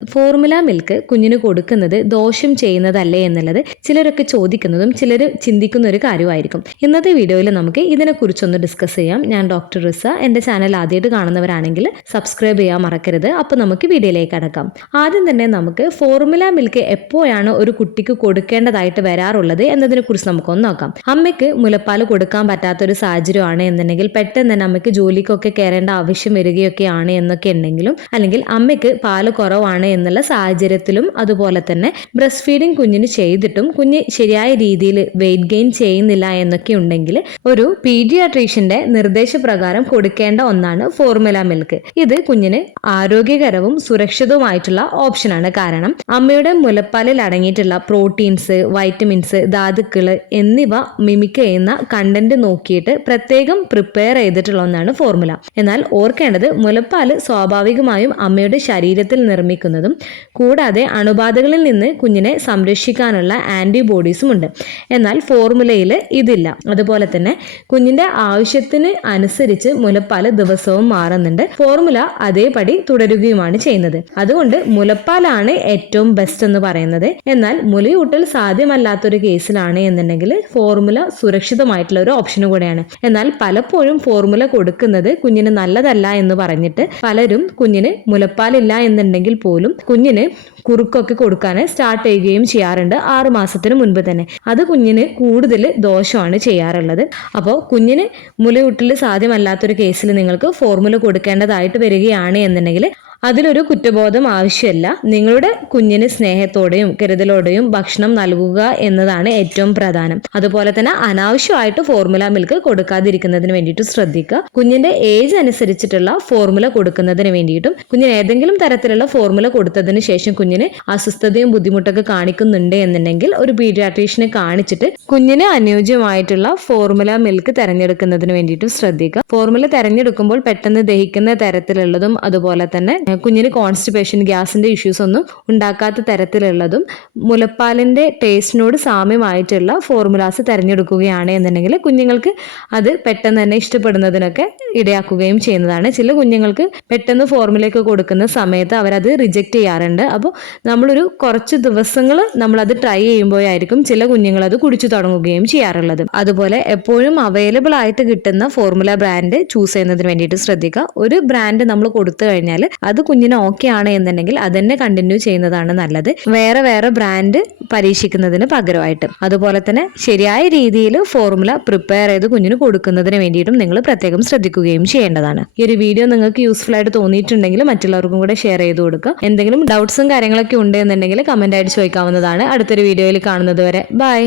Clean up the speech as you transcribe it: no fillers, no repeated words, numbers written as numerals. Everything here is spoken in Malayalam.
ഫോർമുല മിൽക്ക് കുഞ്ഞിന് കൊടുക്കുന്നത് ദോഷം ചെയ്യുന്നതല്ലേ എന്നുള്ളത് ചിലരൊക്കെ ചോദിക്കുന്നതും ചിലർ ചിന്തിക്കുന്ന ഒരു കാര്യമായിരിക്കും. ഇന്നത്തെ വീഡിയോയിൽ നമുക്ക് ഇതിനെക്കുറിച്ചൊന്ന് ഡിസ്കസ് ചെയ്യാം. ഞാൻ ഡോക്ടർ റിസ. എൻ്റെ ചാനൽ ആദ്യമായിട്ട് കാണുന്നവരാണെങ്കിൽ സബ്സ്ക്രൈബ് ചെയ്യാൻ മറക്കരുത്. അപ്പോൾ നമുക്ക് വീഡിയോയിലേക്ക് കടക്കാം. ആദ്യം തന്നെ നമുക്ക് ഫോർമുല മിൽക്ക് എപ്പോഴാണ് ഒരു കുട്ടിക്ക് കൊടുക്കേണ്ടതായിട്ട് വരാറുള്ളത് എന്നതിനെക്കുറിച്ച് നമുക്കൊന്ന് നോക്കാം. അമ്മയ്ക്ക് മുലപ്പാൽ കൊടുക്കാൻ പറ്റാത്തൊരു സാഹചര്യമാണ് എന്നുണ്ടെങ്കിൽ, പെട്ടെന്ന് തന്നെ അമ്മയ്ക്ക് ജോലിക്കൊക്കെ കയറേണ്ട ആവശ്യം വരികയൊക്കെയാണ് എന്നൊക്കെ ഉണ്ടെങ്കിലും, അല്ലെങ്കിൽ അമ്മയ്ക്ക് പാല് കുറവാണ് എന്നുള്ള സാഹചര്യത്തിലും, അതുപോലെ തന്നെ ബ്രസ്റ്റ് ഫീഡിങ് കുഞ്ഞിന് ചെയ്തിട്ടും കുഞ്ഞ് ശരിയായ രീതിയിൽ വെയിറ്റ് ഗെയിൻ ചെയ്യുന്നില്ല എന്നൊക്കെ ഉണ്ടെങ്കിൽ ഒരു പീഡിയാട്രീഷ്യന്റെ നിർദ്ദേശപ്രകാരം കൊടുക്കേണ്ട ഒന്നാണ് ഫോർമുല മിൽക്ക്. ഇത് കുഞ്ഞിന് ആരോഗ്യകരവും സുരക്ഷിതവുമായിട്ടുള്ള ഓപ്ഷനാണ്. കാരണം അമ്മയുടെ മുലപ്പാലിൽ അടങ്ങിയിട്ടുള്ള പ്രോട്ടീൻസ്, വൈറ്റമിൻസ്, ധാതുക്കൾ എന്നിവ മിമിക് ചെയ്യുന്ന കണ്ടന്റ് നോക്കിയിട്ട് പ്രത്യേകം പ്രിപ്പയർ ചെയ്തിട്ടുള്ള ഒന്നാണ് ഫോർമുല. എന്നാൽ ഓർക്കേണ്ടത്, മുലപ്പാൽ സ്വാഭാവികമായും അമ്മയുടെ ശരീരത്തിൽ നിർമ്മിക്കുന്നതും കൂടാതെ അണുബാധകളിൽ നിന്ന് കുഞ്ഞിനെ സംരക്ഷിക്കാനുള്ള ആന്റിബോഡീസും ഉണ്ട്. എന്നാൽ ഫോർമുലയിൽ ഇതില്ല. അതുപോലെ തന്നെ കുഞ്ഞിന്റെ ആവശ്യത്തിന് അനുസരിച്ച് മുലപ്പാൽ ദിവസവും മാറുന്നുണ്ട്. ഫോർമുല അതേപടി തുടരുകയുമാണ് ചെയ്യുന്നത്. അതുകൊണ്ട് മുലപ്പാലാണ് ഏറ്റവും ബെസ്റ്റ് എന്ന് പറയുന്നത്. എന്നാൽ മുലയൂട്ടൽ സാധ്യമല്ലാത്തൊരു കേസിലാണ് എന്നുണ്ടെങ്കിൽ ഫോർമുല സുരക്ഷിതമായിട്ടുള്ള ഒരു ഓപ്ഷനും കൂടെയാണ്. എന്നാൽ പലപ്പോഴും ഫോർമുല കൊടുക്കുന്നത് കുഞ്ഞിന് നല്ലതല്ല എന്ന് പറഞ്ഞിട്ട് പലരും കുഞ്ഞിന് മുലപ്പാലില്ല എന്നുണ്ടെങ്കിൽ പോലും കുഞ്ഞിന് കുറുക്കൊക്കെ കൊടുക്കാൻ സ്റ്റാർട്ട് ചെയ്യുകയും ചെയ്യാറുണ്ട് 6 മാസത്തിന് മുൻപ് തന്നെ. അത് കുഞ്ഞിന് കൂടുതൽ ദോഷമാണ് ചെയ്യാറുള്ളത്. അപ്പോൾ കുഞ്ഞിന് മുലയൂട്ടൽ സാധ്യമല്ലാത്തൊരു കേസിൽ നിങ്ങൾക്ക് ഫോർമുല കൊടുക്കേണ്ടതായിട്ട് വരികയാണ് എന്നുണ്ടെങ്കിൽ അതിലൊരു കുറ്റബോധം ആവശ്യമില്ല. നിങ്ങളുടെ കുഞ്ഞിന് സ്നേഹത്തോടെയും കരുതലോടെയും ഭക്ഷണം നൽകുക എന്നതാണ് ഏറ്റവും പ്രധാനം. അതുപോലെ തന്നെ അനാവശ്യമായിട്ട് ഫോർമുല മിൽക്ക് കൊടുക്കാതിരിക്കുന്നതിന് വേണ്ടിയിട്ട് ശ്രദ്ധിക്കുക. കുഞ്ഞിന്റെ ഏജ് അനുസരിച്ചിട്ടുള്ള ഫോർമുല കൊടുക്കുന്നതിന് വേണ്ടിയിട്ടും, കുഞ്ഞിന് ഏതെങ്കിലും തരത്തിലുള്ള ഫോർമുല കൊടുത്തതിന് ശേഷം കുഞ്ഞിന് അസ്വസ്ഥതയും ബുദ്ധിമുട്ടൊക്കെ കാണിക്കുന്നുണ്ട് എന്നുണ്ടെങ്കിൽ ഒരു പീഡിയാട്രീഷ്യനെ കാണിച്ചിട്ട് കുഞ്ഞിന് അനുയോജ്യമായിട്ടുള്ള ഫോർമുല മിൽക്ക് തിരഞ്ഞെടുക്കുന്നതിന് വേണ്ടിയിട്ടും ശ്രദ്ധിക്കുക. ഫോർമുല തിരഞ്ഞെടുക്കുമ്പോൾ പെട്ടെന്ന് ദഹിക്കുന്ന തരത്തിലുള്ളതും, അതുപോലെ തന്നെ കുഞ്ഞിന് കോൺസ്റ്റിപ്പേഷൻ, ഗ്യാസിന്റെ ഇഷ്യൂസ് ഒന്നും ഉണ്ടാക്കാത്ത തരത്തിലുള്ളതും മുലപ്പാലിന്റെ ടേസ്റ്റിനോട് സാമ്യമായിട്ടുള്ള ഫോർമുലാസ് തിരഞ്ഞെടുക്കുകയാണ് എന്നുണ്ടെങ്കിൽ കുഞ്ഞുങ്ങൾക്ക് അത് പെട്ടെന്ന് തന്നെ ഇഷ്ടപ്പെടുന്നതിനൊക്കെ ഇടയാക്കുകയും ചെയ്യുന്നതാണ്. ചില കുഞ്ഞുങ്ങൾക്ക് പെട്ടെന്ന് ഫോർമുലയൊക്കെ കൊടുക്കുന്ന സമയത്ത് അവരത് റിജക്റ്റ് ചെയ്യാറുണ്ട്. അപ്പോൾ നമ്മളൊരു കുറച്ച് ദിവസങ്ങൾ നമ്മളത് ട്രൈ ചെയ്യുമ്പോഴായിരിക്കും ചില കുഞ്ഞുങ്ങൾ അത് കുടിച്ചു തുടങ്ങുകയും ചെയ്യാറുള്ളത്. അതുപോലെ എപ്പോഴും അവൈലബിൾ ആയിട്ട് കിട്ടുന്ന ഫോർമുല ബ്രാൻഡ് ചൂസ് ചെയ്യുന്നതിന് വേണ്ടിയിട്ട് ശ്രദ്ധിക്കുക. ഒരു ബ്രാൻഡ് നമ്മൾ കൊടുത്തു കഴിഞ്ഞാൽ അത് കുഞ്ഞിന് ഓക്കെ ആണ് എന്നുണ്ടെങ്കിൽ അതന്നെ കണ്ടിന്യൂ ചെയ്യുന്നതാണ് നല്ലത്, വേറെ ബ്രാൻഡ് പരീക്ഷിക്കുന്നതിന് പകരമായിട്ട്. അതുപോലെ തന്നെ ശരിയായ രീതിയിൽ ഫോർമുല പ്രിപ്പയർ ചെയ്ത് കുഞ്ഞിന് കൊടുക്കുന്നതിന് വേണ്ടിയിട്ടും നിങ്ങൾ പ്രത്യേകം ശ്രദ്ധിക്കുകയും ചെയ്യേണ്ടതാണ്. ഈ ഒരു വീഡിയോ നിങ്ങൾക്ക് യൂസ്ഫുൾ ആയിട്ട് തോന്നിയിട്ടുണ്ടെങ്കിൽ മറ്റുള്ളവർക്കും കൂടെ ഷെയർ ചെയ്ത് കൊടുക്കുക. എന്തെങ്കിലും ഡൗട്ട്സും കാര്യങ്ങളൊക്കെ ഉണ്ട് എന്നുണ്ടെങ്കിൽ കമന്റ് ആയിട്ട് ചോദിക്കാവുന്നതാണ്. അടുത്തൊരു വീഡിയോയിൽ കാണുന്നത് വരെ ബൈ.